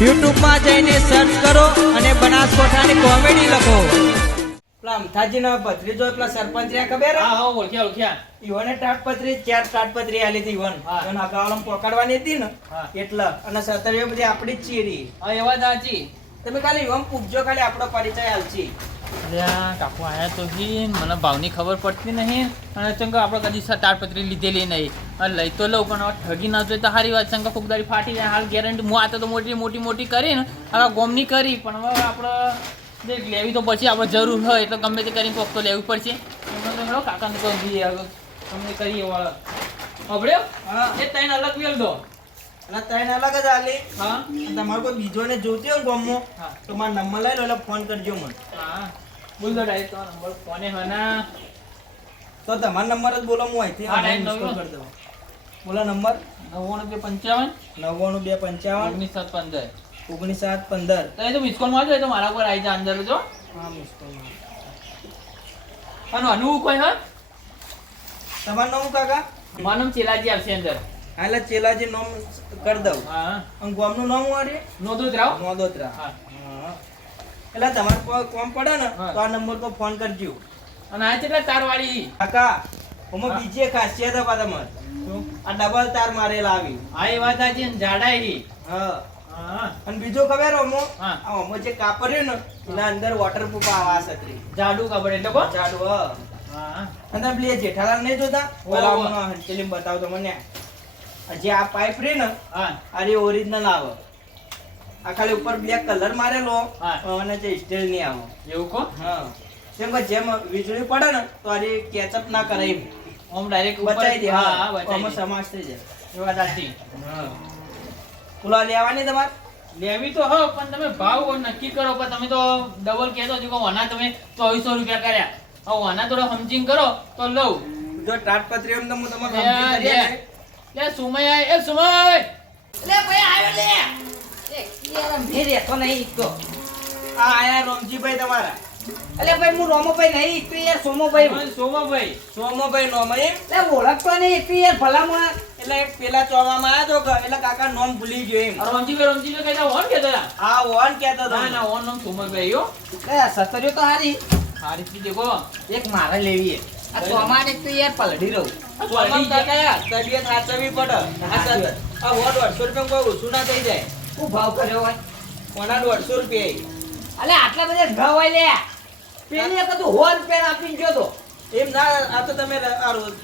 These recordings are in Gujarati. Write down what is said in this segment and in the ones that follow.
YouTube માં જઈને સર્ચ કરો અને બનાસકોઠાની કોમેડી લખો. પેલા અમથાજીનો ભત્રીજો પેલા સરપંચ રહ્યા ખબર? હા હા ઓળખ્યા. ઈવોને તાટપત્રી 4 તાટપત્રી આલી હતી ઈવોન. ઈવોન અગાવલમ પકડવાની હતી ને એટલે અને સતરીઓ બધી આપણી જ ચીરી. હા એ વાત સાચી. તમે ખાલી ઈવોન પૂછજો, ખાલી આપણો પરિચય આલજી. અરે કાકુ આયા તો જી મને ભાવની ખબર પડતી નહીં અને ચંગા આપણે કદી તાડપત્રી લીધેલી નહીં અને લઈ તો લઉં પણ હવે ઠગી ના જોઈએ તો સારી વાત ચંગા ફૂગદારી ફાટી જાય હાલ ગેરંટી હું આ તો મોટી કરીને હવે ગોમની કરી પણ હવે આપણે દેખ લેવી તો પછી આપણે જરૂર હોય એટલે ગમે તે કરીને કોક તો લેવું પડશે એમાં કાકાને કહું તમને કરીએ વાળા અભડ્યો એ ત્રણ અલગ વેલ દો અને ત્રણ અલગ જ આલી. હા તમારે કોઈ બીજો ને જોતી હોય ગોમમાં તો મારો નંબર લઈ લો એટલે ફોન કરજો મને. હા બોલ દો ડાયરેક્ટ તમારો નંબર ફોને હના તો તમારો નંબર જ બોલો, હું અહીંથી હા, ડાયરેક્ટ install નંબર. કરી દઉં. બોલો નંબર 99 9255 19 19 7 15. તો મિસ કોલ મારજો તો મારા ઉપર આવી જા અંદર જો હા મિસ્ટર. અને અનુ કોઈ હા તમારું નામ કાકા? મારું નામ ચેલાજી આવશે અંદર હાલે ચેલાજી નામ કરી દઉં. હા અને ગામનું નામ વાળી નોંધોતરાવ મોદોત્રા. હા હા. એટલે તમારે કોઈ કોમ પડે ને હા. તો આ નંબર પર ફોન કરજો. અને આ કેટલા તાર વાળી કાકા ઓમાં બીજી એક ખાસિયત છે તમારે, આ ડબલ તાર મારેલા આવી. હા એ વાત સાચી ને જાડાઈ હા. હા અને બીજું ખબર ઓમો હા. આ ઓમો જે કાપડ રહ્યું ને એના અંદર વોટરપ્રૂફ આવા છત્રી જાડુ કપડ એટલે કો જાડુ. હા. હા અંદર પેલી જેઠાલાલ નહીં જોતા પેલા ઓમનો હંચેલી બતાવતો મને. જે આ પાઇપ રહી ને હા આ રી ઓરિજિનલ આવે. આ ખાલી ઉપર બ્લેક કલર મારેલો હા. અને જે સ્ટીલ નહીં આવે. એવું કો હા. કેમ કે જેમ વીજળી પડે ને તો આ રી કેચઅપ ના કરે એમ ઓમ ડાયરેક્ટ બચાઈ દે. હા હા બચાઈ આમાં દે સમાસ થઈ જાય. એ વાત સાચી હા. પુલા લેવાની તમારે? લેવી તો હો પણ તમે ભાવ નક્કી કરો પણ તમે તો ડબલ કહેતો છો કે વના તમે 2400 રૂપિયા કર્યા હવે વના થોડો સમજીંગ કરો તો લઉં જો તાટપત્રી એમ તો હું તમને લે, complete કરી લે. આપે. લે સુમય આય એ સુમય લે ભાઈ આવ્યો લે યાર મેરે તો નહીં તો આ આયા રોમજીભાઈ તમારા. અલે ભાઈ હું રોમોભાઈ નહીં તો યાર સોમોભાઈ ઓય સોમાભાઈ સોમોભાઈ નોમ એમ. લે ઓળખતો નહીં તો યાર ભલામણ એટલે એક પેલા ચોવામાં આયો તો કે એટલે કાકા નોમ ભૂલી ગયો એમ. રમજીભાઈ કહેતા ઓન કહેતા હતા આ ઓન કહેતો હતો. ના ના ઓન નામ સોમયભાઈ યો લે સતર્યો તો હારી હારી થી દેખો એક મારે લેવી આ સોમાને તો યાર પલડી રહું સોમમ કાકા તબિયત સાચવવી પડે. આ 150 રૂપિયા કોઈ ઓછું ના થઈ જાય. શું ભાવ કર્યો હોય કોના 150 રૂપિયા? અલે આટલા બધા ઘ હોય લે પેલી એક તો 100 રૂપિયા આપીને ગયો તો એમ ના, આ તો તમે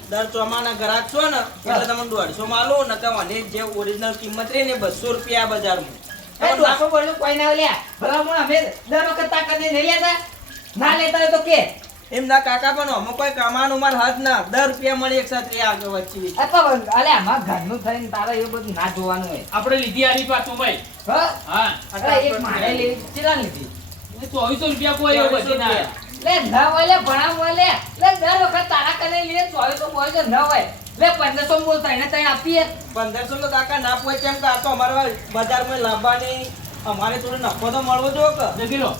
દર ચોમાના ગ્રાહક છો ને એટલે તમને 150 માં આલો ને તમને જે ઓરિજિનલ કિંમત રહી ને 200 રૂપિયા બજારમાં. એ 200 બોલ્યો કોઈ ના લે ભલામણ અમે દર વખત તાકાત નહીં લેતા ના લેતા હોય તો કે એમ ના કાકા પણ અમે કોઈ કમાવાનું માર હાથ ના 10 રૂપિયા મળી એક સાથે આગળ વચ્ચે. અલે આમાં ઘરનું થઈને તારે એ બધું ના જોવાનું હોય આપણે લીધી આરી પાછું ભાઈ હા હા અરે એક મારે લેવી ચેલા લીધી એ 2400 રૂપિયા કોઈ એવું બધી ના લે ન હોય લે ભણા હોય લે દર વખત તારા કને લે ચોય તો બોય ન હોય લે 1500 બોલતા એને તઈ આપીએ 1500 તો કાકા ના પોય કેમ કે આ તો અમારા બજારમાં લાવવાની અમારે થોડો નફો તો મળવો જો કે. દેખી લો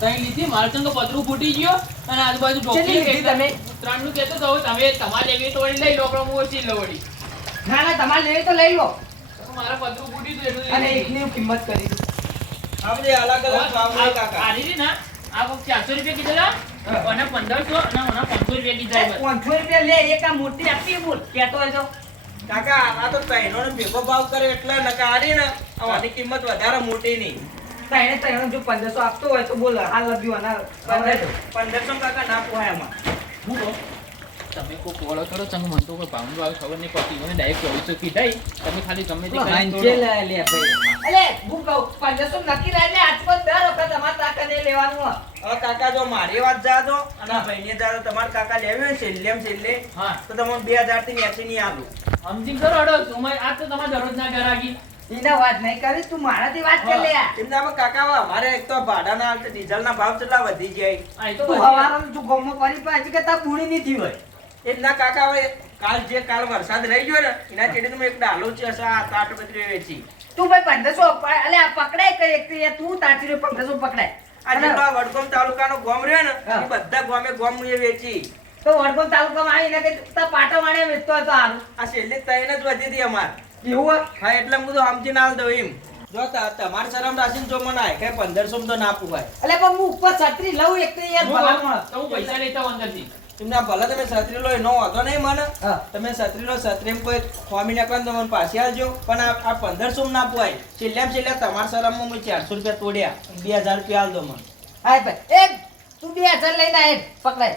તઈ લીધી મારચંદ તો પતરું ફૂટી ગયો અને આજુબાજુ કેટલી લીધી તમે? ત્રણ નું કહેતો તો તમે તમારે લેવી તો વળી લઈ લો પણ હું ઓછી લઉં વળી ના ના તમારે લેવી તો લઈ લો મારા પતરું ફૂટી તો એટલું અને એકની કિંમત કરી આ બધી અલગ અલગ ભાવ હોય કાકા. આરી રી ના આ વખત 400 રૂપિયા કીધા હતા અને 1500 અને 500 રૂપિયા કીધા છે. 500 રૂપિયા લે એક આ મોટી આપી બોલ કેતો હોય તો કાકા આ તો તૈનો ભેગો ભાવ કરે એટલે નકા આરી ને આની કિંમત વધારે મોટી નહીં. તઈને જો 1500 આપતો હોય તો બોલ હાલ લખ્યું અને 1500 કાકા ના પોહાય આમાં. હું કહું, તમે કોઈ કોળો કરો ચંગ મને તો કોઈ ભાવનું ભાવ ખબર નહીં પડતી મને ડાયરેક્ટ 2400 કીધા તમે ખાલી ગમે તે કરીને હાંચે લે લે ભાઈ અલે હું કહું 1500 નક્કી રાખજે આજમાં દર વખત અમાર તાકાને લેવાનું હોય હવે કાકા જો મારી વાત જાતો અને આ ભાઈની જાતો તમારે કાકા લેવી હોય છેલ્લે હા તો તમને 2000 થી નેચી નહીં આપું. સમજી કરો અડો તમે આ તો તમારે દરરોજ ના ગરાગી એના વાત નહીં કરી તું મારાથી વાત કર લે યાર એમના પણ કાકા હવે અમારે એક તો ભાડાના ડીઝલના ભાવ કેટલા વધી ગયા. આ તો તું હવારમાં તું ગોમમાં પડી પાછી કે તા પૂરી નહીં થઈ હોય એમના કાકા હવે કાલ વરસાદ રહી ગયો ને એના ચેડી તો એક ડાલો છે આ તાટપત્રી વેચી. તું ભાઈ 1500 અલે આ પકડાય કઈ એક તો તું તાચી 1500 પકડાય આ જેટલા વડગામ તાલુકાનો ગોમ રહ્યો ને હા. એ બધા ગોમે ગોમ એ વેચી. તો વડગામ તાલુકામાં આવીને કે તા પાટો વાળે વેચતો હતો હારું આ છેલ્લી ત્રણ જ વધી હતી અમાર. એવું હોય? હા એટલે હું તો સમજીને આલ દઉં એમ. જો તમારે શરમ રાખીને જો મને આય કઈ 1500 તો ના પુગાય. એટલે પણ હું ઉપર છત્રી લઉં એક તો યાર ભલામણ. તો હું પૈસા લેતા હોઉં અંદરથી. એમના ભલે તમે છત્રી લો એનો વાંધો નહીં મને. હા. તમે છત્રી લો છત્રીમાં કોઈ ખોમી નાખવાનું તો મને પાછી આલજો. પણ આ 1500 ના પુગાય. છેલ્લે તમારા શરમમાં મેં 400 રૂપિયા તોડ્યા. 2000 રૂપિયા આલ દો મને. હાય ભાઈ એ તું 2000 લઈને આય પકડાય.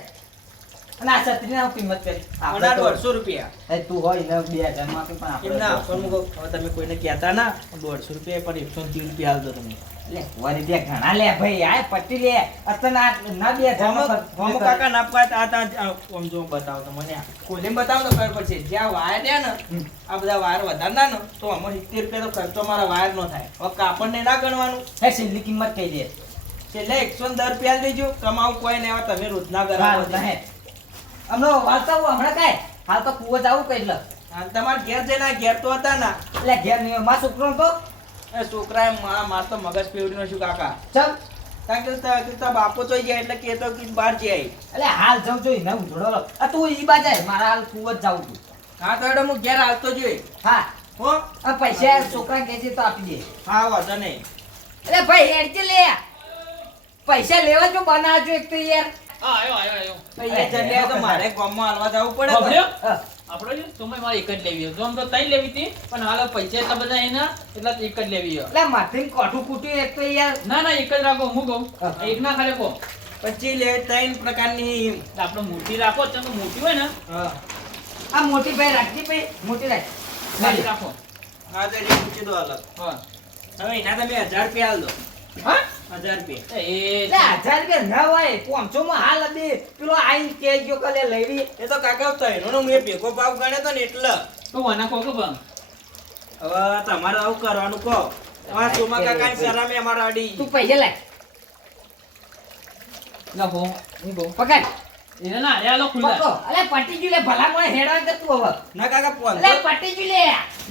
અને આ છત્રીની હું કિંમત કરી. અને આ 150 રૂપિયા. એ તું હોય ને 2000 માં આપે પણ એમ ના આપણે પણ હું કહું, હવે તમે કોઈને કહેતા ના 150 રૂપિયા પણ 130 રૂપિયા આલ દો તમે. લે વળી દે ઘણા લે ભાઈ આય પટ્ટી લે અતન આ ના 2000 માં મોમો કાકા ના પાય આમ જો બતાવો તો મને ખોલીને બતાવો તો ખબર પડશે. જ્યાં વાયર રહ્યા ને આ બધા વાયર વધારના ને તો આમાં 70 રૂપિયા તો ખર્ચો મારા વાયર નો થાય. હવે કાપડને ના ગણવાનું. હે છેલ્લી કિંમત કહી દે. છેલ્લે 110 રૂપિયા આલ દેજો. કમાવું કોઈ નહીં, હવે તમે રોજના હાલ ગરાવો. હે હમણો વાર્તા હું હમણાં કાય હાલ તો કુવો જાવું કઈ એટલે અને તમારા ઘેર જઈને ઘેર તો હતા ના એટલે ઘેર નહીં માં છોકરો તો એ છોકરાએ માર તો મગજ પેવડીનો શું કાકા. ચમ કારણ કે તારા બાપો તો જાય એટલે કેતો કે બહાર જાય. એટલે હાલ જાઉં છું ને ઉધડો આ તું ઈ બાજાય મારા હાલ કુવો જ જાવું છું. હા તો એડો હું ઘેર આવતો જોઈએ. હા હો આ પૈસા છોકરા કે છે તો આપી દે. હા વાંધો નહીં. એટલે ભાઈ હેડજે લે પૈસા લેવા જો બનાવજો એક તો યાર. હા આવ્યો તો એ જલ્દી તો મારે ગામમાં હાલવા જવું પડે. બાબલ્યો? હા. આપણો જો તમે મારે એક જ લેવી હોય. જો આમ તો તઈ લેવી હતી પણ હાલ પૈસા એટલા બધા એના એટલે એક જ લેવી હોય. એટલે માથે કોઠું કૂટ્યું એક તો યાર. ના ના એક જ રાખો હું કહું. હા. એક ના ખાલી કહો. પછી લે 3 પ્રકારની. એટલે આપણે મોટી રાખો તો મોટી હોય ને હા આ મોટી ભાઈ રાખજી ભાઈ મોટી રાખ. ખાલી રાખો. હા તો એ પૂછી દો અલગ. હા હવે એના તમે 1000 રૂપિયા આલ દો. હા 1000 રૂપિયા. એ એટલે 1000 રૂપિયા ના હોય 500 માં હાલ હતી પેલો આઈ કે જો કલે લેવી. એ તો કાકા તો એનો મેં ભેગો ભાવ ગણ્યો તો ને એટલે. તો વના કહો કે પણ હવે તમારે આવું કરવાનું કહો. આ સોમા કાકાની શરમે અમારા અડી. તું પૈસા લાય ના બહુ હું બહુ પકડ એને ના અરે આલો પકડો. ખુલ્લા. અલે પટી ગયું લે ભલા મને હેડવા દે તું હવે. ના કાકા અલે પોંધો. પટી ગયું લે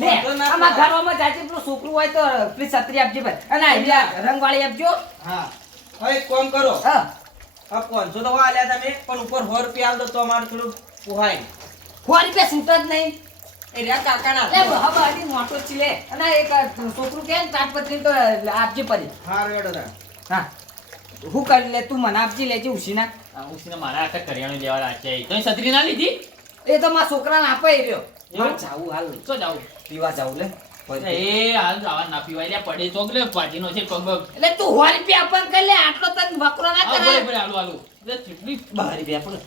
લે વાંધો ના આમાં પડે. ઘરમાં જાજે પેલું છોકરું હોય તો પ્લીઝ છત્રી આપજે ભાઈ અને આ રંગવાળી આપજો. હા હવે એક કામ કરો. હા આ 500 તો આલ્યા તમે પણ ઉપર 100 રૂપિયા આલ દો તો અમારે થોડું પોહાય. 100 રૂપિયા છૂટ જ નહીં. એ રહ્યા કાકાના લે હવે આની મોટો જ છે લે અને એક છોકરું કે ને તાટપત્રી તો આપજે પડી. હા રેડો તા. હા હું કરી લે તું મને આપજે લેજે ઉસીના. ઉસીને મારા હાથે કરિયાણું લેવા રાખે તો છત્રી ના લીધી એ તો મારા છોકરાને આપે રહ્યો. એવું? જાવું હાલ તો જાવું પીવા જાવું લે. એ હાલ જવા ના પીવાય લે પડે ચોક લે ભાજીનો છે પગ એટલે તું 100 રૂપિયા આપણ કરી લે આટલો તને વકરો ના આ કરાય. બોલે આલુ આલુ લે કેટલી 12 રૂપિયા આપણ.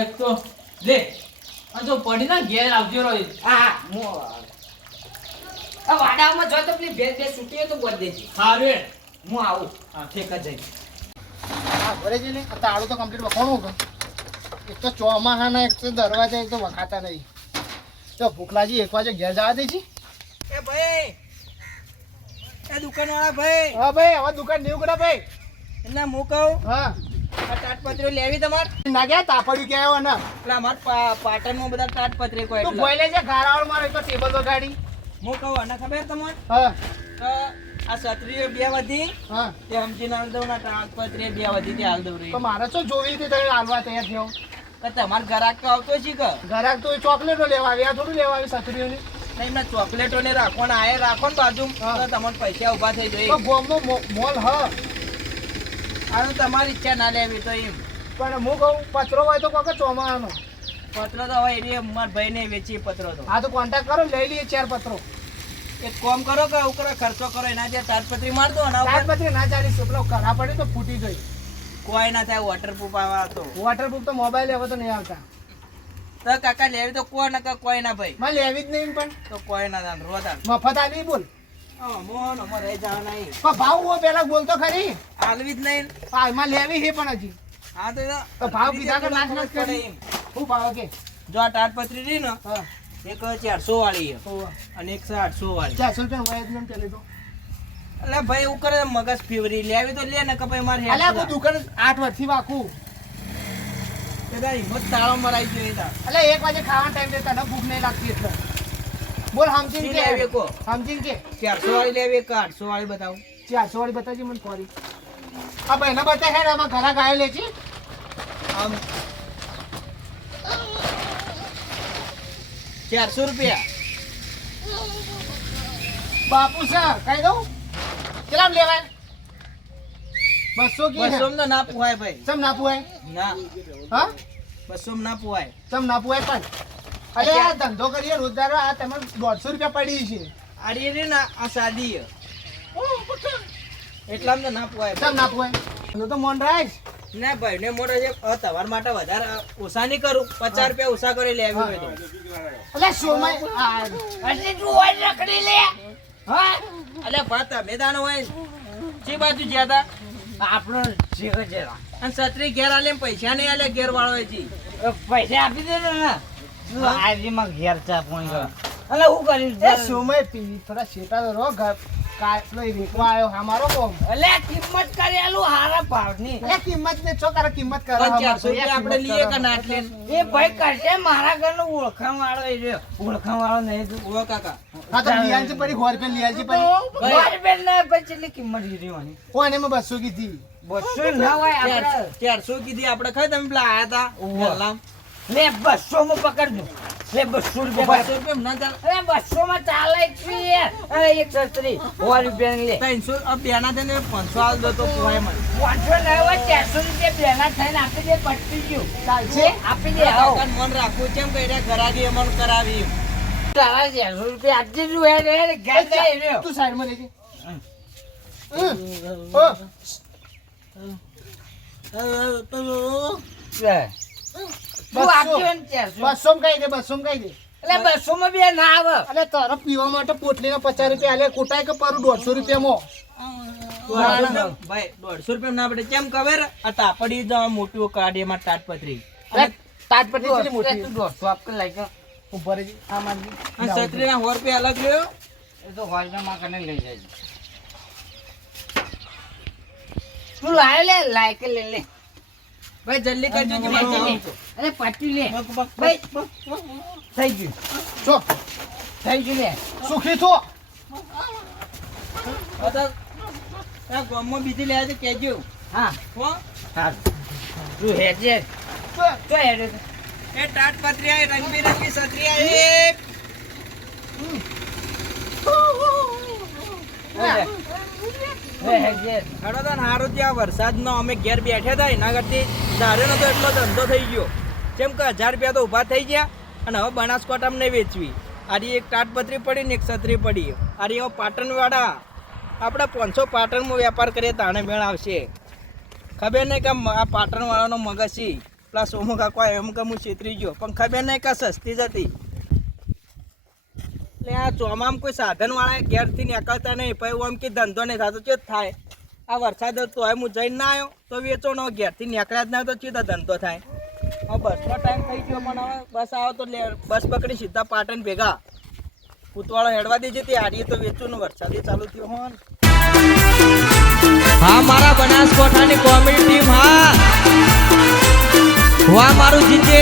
એક તો લે આ જો પડી ના ઘેર આવજો રોય હા આ વાડામાં જો તો પેલી ભેજ ભેજ છૂટી હોય તો બોલ દેજે. હારે હું આવું હા. ઠેક જ જઈ. હા ભરે છે ને તાળું તો કમ્પ્લીટ વખાણું હતું. એક તો ચોમાહાના એક તો દરવાજા એક તો વખાતા નહીં. તો ભૂખલાજી એક વાગે ઘેર જવા દે છે. એ ભાઈ એ દુકાનવાળા ભાઈ હા ભાઈ હવે દુકાન નહીં ઉગડા ભાઈ. એમને હું કહું હા આ તાટપત્રીઓ લેવી તમારે. ના ગયા તાપડ્યું કે આવ્યો ને એટલે અમાર પાટણમાં બધા તાટપત્રી કોઈ તું એટલે બોલે છે ગારાવાળ મારે તો ટેબલ વગાડી. હું કહું અને ખબર તમને હા આ છત્રીઓ 2 વધી હા તે સમજીને હાલ દઉં ના તાટપત્રી 2 વધી તે હાલ દઉં રહી. તો મારે શું જોવી હતી તમે હાલવા તૈયાર થયો. કે તમારે ઘરાક તો આવતો છે કે ઘરાક તો ચોકલેટો લેવા આવી આ થોડું લેવા આવી સત્રીઓની. નહીં એમને ચોકલેટો ને રાખવાના આયે રાખો ને બાજુ હા. તો તમને પૈસા ઉભા થઈ તો જાય. ગોમનો મોલ હ આનું તમારી ઈચ્છા ના લેવી તો એમ પણ હું કહું પતરો હોય તો કોકે ચોમાહાનો. પત્રો તો હવે એની મારા ભાઈને વેચી પત્રો તો હા તો કોન્ટેક્ટ કરો લઈ લઈએ 4 પત્રો. એક કામ કરો કે આવું કરો ખર્ચો કરો એના જે તાટપત્રી માર દો એના ઉપર તાજપત્રી ના ચાલી છે પેલો કરા પડી તો ફૂટી ગઈ. કોઈ ના થાય વોટરપ્રૂફ આવા તો વોટરપ્રૂફ તો મોબાઈલ હવે તો નહીં આવતા. તો કાકા લેવી તો કોઈ ના કોઈ ના ભાઈ માં લેવી જ નહીં પણ તો કોઈ ના દાન રોતા મફત આલી બોલ. મોન અમારે જાવ નહીં પણ ભાવ હું પેલા બોલતો ખરી. આલવી જ નહીં. હા એમાં લેવી છે પણ હજી હા તો ભાવ કીધા કે નાશ નાશ પડે કરી. એમ. શું ભાવ કે જો આ તાટપત્રી રહી ને હા એક 400 વાળી છે તો અને એક 800 વાળી 400 રૂપિયા વયજ ચાલે તો. એટલે ભાઈ એવું કરે મગજ ફેવરી લેવી તો લે ને કે ભાઈ મારે અલ્યા હું દુકાન 8 વર્ષથી વાકું. હિંમત તાળો મરાઈ ગયો એ તાર. અલ્યા 1 વાગે ખાવાનો ટાઈમ દેતા ને ભૂખ નહીં લાગતી એટલે બોલ સમજીને શી કે લેવી કહો? સમજીને કે 400 વાળી લેવી કે 800 વાળી બતાવું 400 વાળી બતાવજી મને ફરી. આ ભાઈને બતાય હે આમાં ઘરા ગાય લે છે. આમ 400 રૂપિયા બાપુ સર કહી દઉં કેટલા લેવાય 200 કી 200 માં તો ના પુહાય ભાઈ. ચમ ના પુવાય ના, હા 200 માં ના પુહાય. ચમ ના પુવાય પણ અરે આ ધંધો કરીએ રોજદાર આ તમે 150 રૂપિયા પડી છે આ રે ના આ સાદી છે. એટલામાં તો ના પુહાય ચમ ના પુવાય હું તો મોન રાખ ના ભાઈ ને મોટો છે. હવે તમારા માટે વધારે ઓછા નહીં કરું. 50 રૂપિયા ઓછા કરી લેવી હોય તો. અલે સોમાય એટલે તું હોય રખડી લે હા અલ્યા ભા તમે તાનો હોય ચી બાજુ જ્યાં તા આપણો જીવ જેવા અને છત્રી ઘેર આલે ને પૈસા નહીં આલે ઘેર વાળો જી. પૈસા આપી દે ને તું આજમાં ઘેર ચા પોણી અલે હું કરીશ એ સોમાય પી થોડા શેટા તો રો ઘર કાટલો વેકવા આવ્યો અમારો કોમ અલે કિંમત કરેલું હારા ભાવની એ કિંમત ને છો તારા કિંમત કરે 400 રૂપિયા આપણે લઈએ કે ના એટલે એ ભાઈ કરશે મારા ઘરનો ઓળખાણ વાળો એ રહ્યો ઓળખાણ વાળો નહીં તું ઓ કાકા હા તો લિયાલજી પડી 100 રૂપિયા લિયાલજી પડી મારી બેન ને પછી કેટલી કિંમત કીધી કોને મેં 200 કીધી 200 ના હોય આપણે 400 કીધી આપણે ખાઈ તમે પેલા આયા તા પહેલા. લે 200 માં પકડજો લે 200 રૂપિયા 200 રૂપિયા ના ચાલે. અરે 200 માં ચાલે છે યાર અરે એક છત્રી 100 રૂપિયા ની લે 300 આ બેના થઈને 500 આલ દો તો પુહાય મને. 500 ના હોય 400 રૂપિયા બેના થઈને આપી દે પટી ગયું ચાલશે આપી દે આવો કાકાને મન રાખવું છે એમ કઈ રહ્યા ઘરાકી મન કરાવી. તારા 400 રૂપિયા આપજે તું રે ઘેર જઈ રહ્યો તું સાઈડ માં લેજે ઓ તું આપજો ને 400 200 માં કહી દે 200 માં કહી દે એટલે 200 માં બે ના આવે અલે તારા પીવા માટે પોટલીના 50 રૂપિયા આલે કોટાય કે પરું 150 રૂપિયામાં ભાઈ 150 રૂપિયા ના પડે કેમ ખબર આ તાપડી જ મોટી કાઢી એમાં તાટપત્રી તાજપતિ કેટલી મોટી? તું 200 આપ કે લઈ જા ઉપર રહી આ મારી અને છત્રીના 100 રૂપિયા અલગ લ્યો. એ તો હોલના માં કને લઈ જાય તું લાય લે લાય કે લે લે ભાઈ જલ્દી કરજો લે, જે લે. અરે પાટી લે ભાઈ થઈ ગયું છો થઈ ગયું લે સુખી છો બધા આ ગામમાં બીજી લે છે કેજો હા હો. હા તું હેજે તો હેડે એ તાટપત્રી આઈ રંગબેરંગી છત્રી આઈ. હે હેજે હાડો તો હારો ત્યાં વરસાદનો અમે ઘેર બેઠા હતા એના કરતી ધાર્યો નતો એટલો ધંધો થઈ ગયો. કેમ કે 1000 રૂપિયા તો ઊભા થઈ ગયા અને હવે બનાસકાંઠામાં નહીં વેચવી. આરી એક તાટપત્રી પડી ને એક છત્રી પડી. આરી હવે પાટણવાળા આપણે 500 પાટણમાં વેપાર કરીએ તાણે મેળ આવશે. ખબર નહીં કે આ પાટણવાળાનો મગજ છે પેલા સોમુ કાકા એમ કે હું છેતરી ગયો પણ ખબર નહીં કે સસ્તી જ હતી. એટલે આ ચોમામાં કોઈ સાધનવાળા ઘેરથી નીકળતા નહીં પછી આમ કે ધંધો નહીં થતો ચેત થાય. આ વરસાદ હતો તોય હું જઈને ના આવ્યો તો વેચો નો ઘેરથી નીકળ્યા જ ના તો ચેત ધંધો થાય. હવે બસનો ટાઈમ થઈ ગયો પણ હવે બસ આવો તો બસ પકડી સીધા પાટણ ભેગા ઉતવાળો હેડવા દેજે તે હારીએ તો વેચવું વરસાદી ચાલુ થયો હો. હા મારા બનાસકાંઠાની કોમેડી ટીમ હા વાહ મારું જીજે